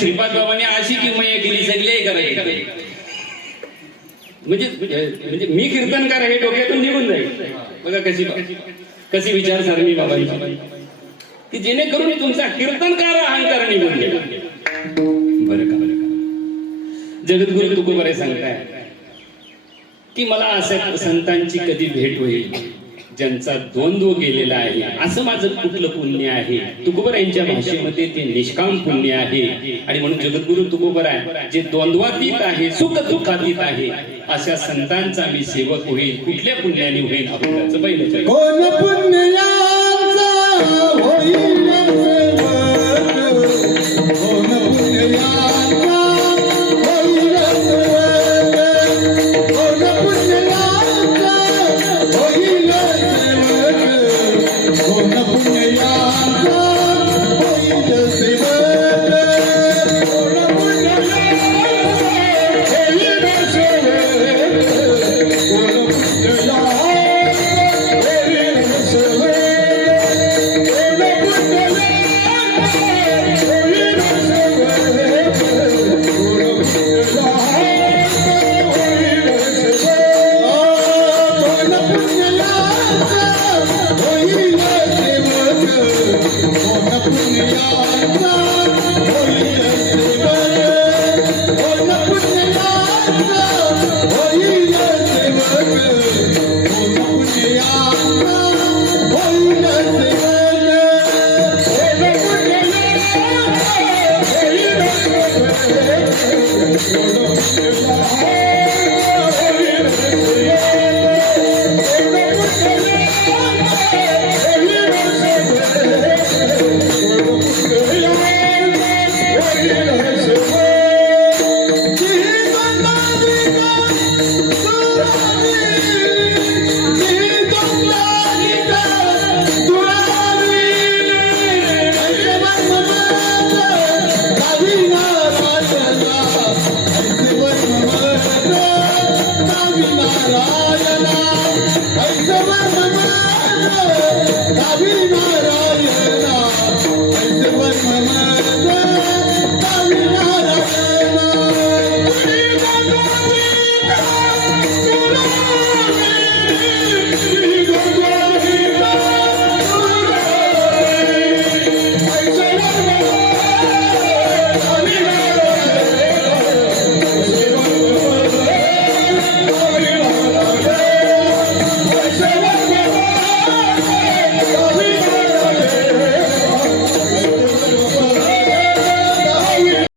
श्रीपाद बाबांनी अशी किमया केली सगळे करायची म्हणजे मी कीर्तनकार हे डोक्यातून निघून जाईल बघा कशी विचारसरणी बाबांची की जेणेकरून तुमचा कीर्तनकार अहंकार निघून गेला बरं का जगद्गुरु तुकोबरे सांगताय की मला अशा संतांची कधी भेट होईल ज्यांचा द्वंद्व गेलेला आहे असं माझं कुठलं पुण्य आहे तुकोबर यांच्या भाषेमध्ये ते निष्काम पुण्य आहे आणि म्हणून जगद्गुरु तुकोबराय जे द्वंद्वातीत आहे सुख दुःखातीत आहे अशा संतांचा मी सेवक होईल कुठल्या पुण्याने होईल आपण त्याचं पहिलं कोण पुण्याचा होईल Oh,